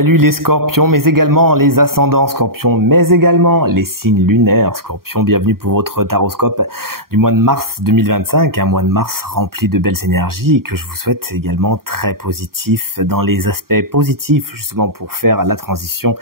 Salut les scorpions, mais également les ascendants scorpions, mais également les signes lunaires scorpions. Bienvenue pour votre taroscope du mois de mars 2025, un mois de mars rempli de belles énergies et que je vous souhaite également très positif dans les aspects positifs, justement pour faire la transition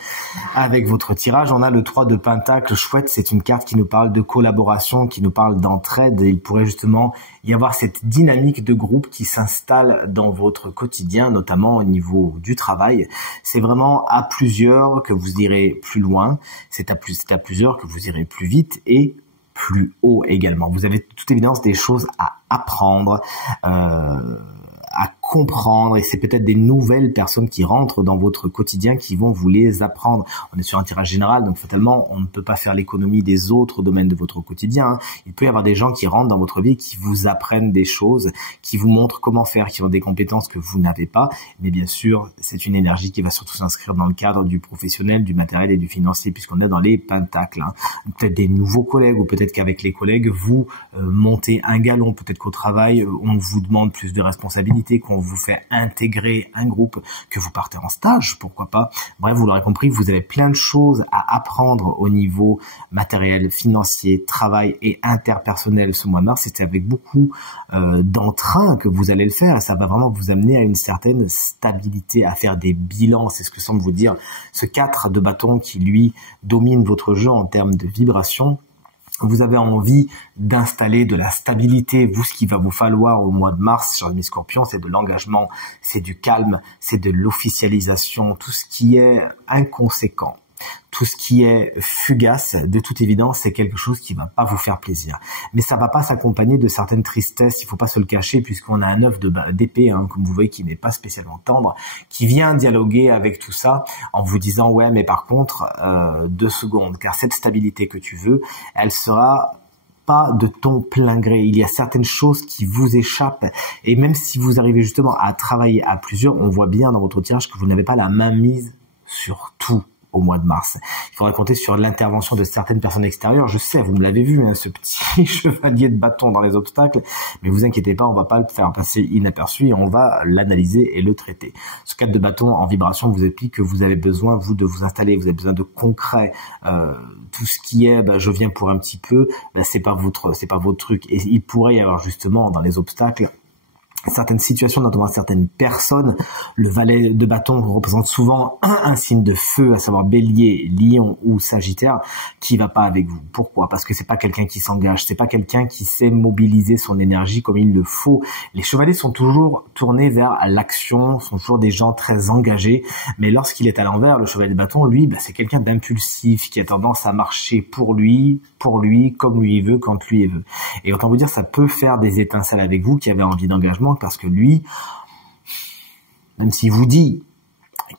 avec votre tirage. On a le 3 de Pentacle, chouette, c'est une carte qui nous parle de collaboration, qui nous parle d'entraide, et il pourrait justement y avoir cette dynamique de groupe qui s'installe dans votre quotidien, notamment au niveau du travail. C'est vraiment à plusieurs que vous irez plus loin, c'est à plusieurs que vous irez plus vite et plus haut également. Vous avez de toute évidence des choses à apprendre, à comprendre, et c'est peut-être des nouvelles personnes qui rentrent dans votre quotidien qui vont vous les apprendre. On est sur un tirage général, donc fatalement, on ne peut pas faire l'économie des autres domaines de votre quotidien. Il peut y avoir des gens qui rentrent dans votre vie, qui vous apprennent des choses, qui vous montrent comment faire, qui ont des compétences que vous n'avez pas. Mais bien sûr, c'est une énergie qui va surtout s'inscrire dans le cadre du professionnel, du matériel et du financier, puisqu'on est dans les pentacles. Peut-être des nouveaux collègues, ou peut-être qu'avec les collègues, vous montez un galon. Peut-être qu'au travail, on vous demande plus de responsabilités, qu'on vous fait intégrer un groupe, que vous partez en stage, pourquoi pas. Bref, vous l'aurez compris, vous avez plein de choses à apprendre au niveau matériel, financier, travail et interpersonnel ce mois de mars. C'est avec beaucoup d'entrain que vous allez le faire, et ça va vraiment vous amener à une certaine stabilité, à faire des bilans. C'est ce que semble vous dire ce 4 de bâton qui, lui, domine votre jeu en termes de vibration. Vous avez envie d'installer de la stabilité. Vous, ce qu'il va vous falloir au mois de mars, chers amis scorpions, c'est de l'engagement, c'est du calme, c'est de l'officialisation. Tout ce qui est inconséquent, tout ce qui est fugace, de toute évidence, c'est quelque chose qui va pas vous faire plaisir. Mais ça va pas s'accompagner de certaines tristesses, il faut pas se le cacher, puisqu'on a un œuf d'épée, comme vous voyez, qui n'est pas spécialement tendre, qui vient dialoguer avec tout ça en vous disant « ouais, mais par contre, 2 secondes, car cette stabilité que tu veux, elle sera pas de ton plein gré. Il y a certaines choses qui vous échappent, et même si vous arrivez justement à travailler à plusieurs, on voit bien dans votre tirage que vous n'avez pas la main mise sur tout au mois de mars. Il faudra compter sur l'intervention de certaines personnes extérieures. Je sais, vous me l'avez vu, ce petit chevalier de bâton dans les obstacles, mais vous inquiétez pas, on va pas le faire passer inaperçu et on va l'analyser et le traiter. Ce 4 de bâton en vibration vous explique que vous avez besoin, vous, de vous installer, vous avez besoin de concret. Tout ce qui est, je viens pour un petit peu, c'est pas votre truc. Et il pourrait y avoir justement dans les obstacles certaines situations, notamment certaines personnes. Le valet de bâton représente souvent un signe de feu, à savoir bélier, lion ou sagittaire, qui va pas avec vous. Pourquoi? Parce que c'est pas quelqu'un qui s'engage, c'est pas quelqu'un qui sait mobiliser son énergie comme il le faut. Les chevaliers sont toujours tournés vers l'action, sont toujours des gens très engagés, mais lorsqu'il est à l'envers, le chevalier de bâton, lui, c'est quelqu'un d'impulsif, qui a tendance à marcher pour lui, comme lui il veut, quand lui il veut. Et autant vous dire, ça peut faire des étincelles avec vous qui avez envie d'engagement, parce que lui, même s'il vous dit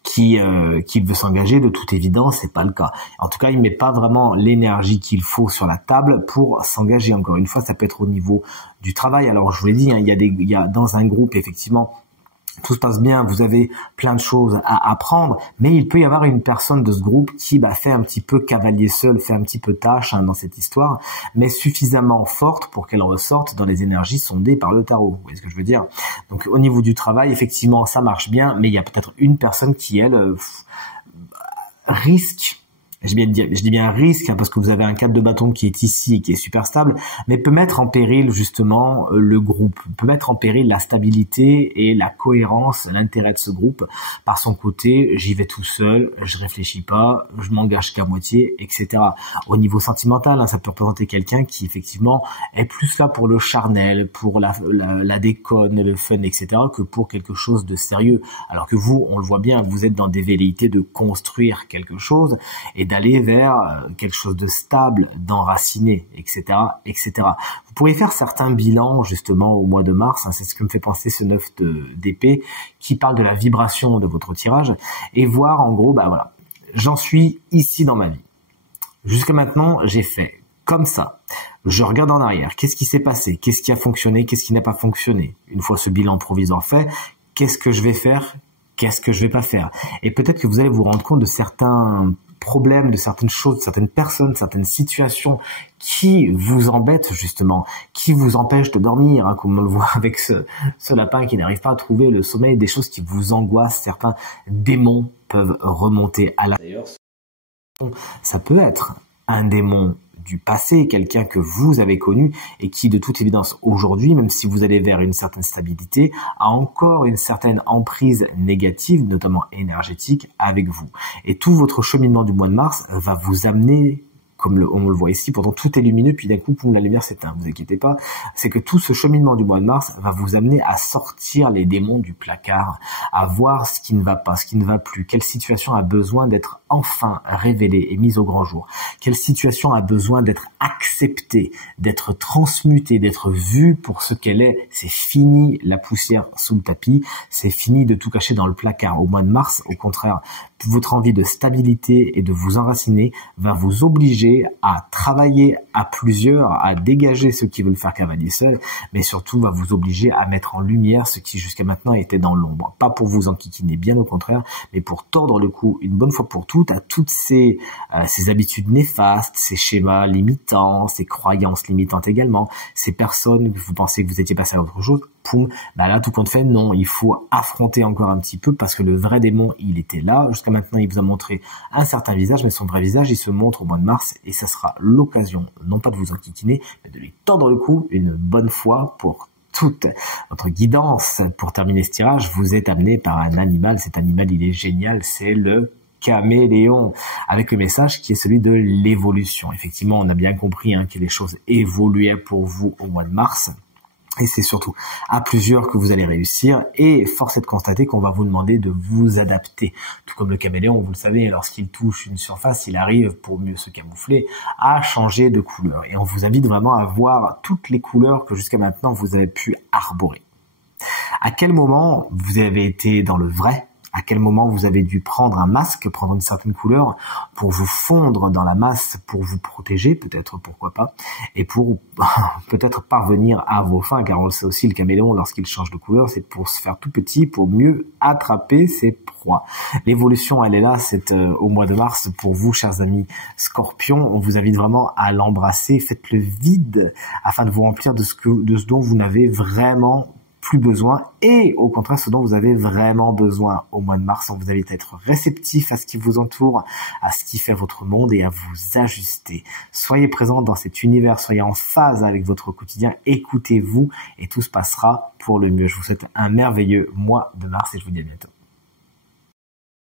qu'il veut s'engager, de toute évidence, c'est pas le cas. En tout cas, il met pas vraiment l'énergie qu'il faut sur la table pour s'engager. Encore une fois, ça peut être au niveau du travail. Alors, je vous l'ai dit, il y a dans un groupe, effectivement, tout se passe bien, vous avez plein de choses à apprendre, mais il peut y avoir une personne de ce groupe qui fait un petit peu cavalier seul, fait un petit peu tâche dans cette histoire, mais suffisamment forte pour qu'elle ressorte dans les énergies sondées par le tarot. Vous voyez ce que je veux dire? Donc au niveau du travail, effectivement, ça marche bien, mais il y a peut-être une personne qui, elle, risque. Je dis bien risque, parce que vous avez un 4 de bâton qui est ici et qui est super stable, mais peut mettre en péril justement le groupe, peut mettre en péril la stabilité et la cohérence, l'intérêt de ce groupe. Par son côté, j'y vais tout seul, je réfléchis pas, je m'engage qu'à moitié, etc. Au niveau sentimental, ça peut représenter quelqu'un qui effectivement est plus là pour le charnel, pour la déconne, le fun, etc., que pour quelque chose de sérieux. Alors que vous, on le voit bien, vous êtes dans des velléités de construire quelque chose et d'aller vers quelque chose de stable, d'enraciné, etc., etc. Vous pourriez faire certains bilans justement au mois de mars, c'est ce que me fait penser ce 9 d'épée qui parle de la vibration de votre tirage, et voir en gros, voilà, j'en suis ici dans ma vie. Jusqu'à maintenant, j'ai fait comme ça. Je regarde en arrière, qu'est-ce qui s'est passé, qu'est-ce qui a fonctionné, qu'est-ce qui n'a pas fonctionné. Une fois ce bilan provisoire fait, qu'est-ce que je vais faire, qu'est-ce que je vais pas faire. Et peut-être que vous allez vous rendre compte de certains problèmes, de certaines choses, de certaines personnes, certaines situations qui vous embêtent justement, qui vous empêchent de dormir, hein, comme on le voit avec ce lapin qui n'arrive pas à trouver le sommeil, des choses qui vous angoissent, certains démons peuvent remonter à la... D'ailleurs, ça peut être un démon du passé, quelqu'un que vous avez connu et qui, de toute évidence, aujourd'hui, même si vous allez vers une certaine stabilité, a encore une certaine emprise négative, notamment énergétique, avec vous. Et tout votre cheminement du mois de mars va vous amener, comme on le voit ici, pourtant tout est lumineux, puis d'un coup, poum, la lumière s'éteint, vous inquiétez pas, c'est que tout ce cheminement du mois de mars va vous amener à sortir les démons du placard, à voir ce qui ne va pas, ce qui ne va plus, quelle situation a besoin d'être enfin révélée et mise au grand jour, quelle situation a besoin d'être acceptée, d'être transmutée, d'être vue pour ce qu'elle est. C'est fini la poussière sous le tapis, c'est fini de tout cacher dans le placard. Au mois de mars, au contraire, votre envie de stabilité et de vous enraciner va vous obliger à travailler à plusieurs, à dégager ceux qui veulent faire cavalier seul, mais surtout va vous obliger à mettre en lumière ce qui jusqu'à maintenant était dans l'ombre. Pas pour vous enquiquiner, bien au contraire, mais pour tordre le cou une bonne fois pour toutes à toutes ces habitudes néfastes, ces schémas limitants, ces croyances limitantes également, ces personnes que vous pensez que vous étiez passé à autre chose, poum, bah là tout compte fait, non, il faut affronter encore un petit peu parce que le vrai démon, il était là. Jusqu'à maintenant, il vous a montré un certain visage, mais son vrai visage, il se montre au mois de mars et ça sera l'occasion, non pas de vous enquiquiner, mais de lui tordre le cou une bonne fois pour toute votre guidance. Pour terminer ce tirage, vous êtes amené par un animal. Cet animal, il est génial, c'est le caméléon, avec le message qui est celui de l'évolution. Effectivement, on a bien compris que les choses évoluaient pour vous au mois de mars. Et c'est surtout à plusieurs que vous allez réussir. Et force est de constater qu'on va vous demander de vous adapter. Tout comme le caméléon, vous le savez, lorsqu'il touche une surface, il arrive, pour mieux se camoufler, à changer de couleur. Et on vous invite vraiment à voir toutes les couleurs que jusqu'à maintenant vous avez pu arborer. À quel moment vous avez été dans le vrai ? À quel moment vous avez dû prendre un masque, prendre une certaine couleur pour vous fondre dans la masse, pour vous protéger, peut-être, pourquoi pas, et pour peut-être parvenir à vos fins, car on le sait aussi, le caméléon, lorsqu'il change de couleur, c'est pour se faire tout petit, pour mieux attraper ses proies. L'évolution, elle est là, c'est au mois de mars pour vous, chers amis Scorpions. On vous invite vraiment à l'embrasser, faites le vide afin de vous remplir de ce dont vous n'avez vraiment plus besoin et au contraire ce dont vous avez vraiment besoin au mois de mars. On vous invite à être réceptif à ce qui vous entoure, à ce qui fait votre monde et à vous ajuster. Soyez présents dans cet univers, soyez en phase avec votre quotidien, écoutez-vous et tout se passera pour le mieux. Je vous souhaite un merveilleux mois de mars et je vous dis à bientôt.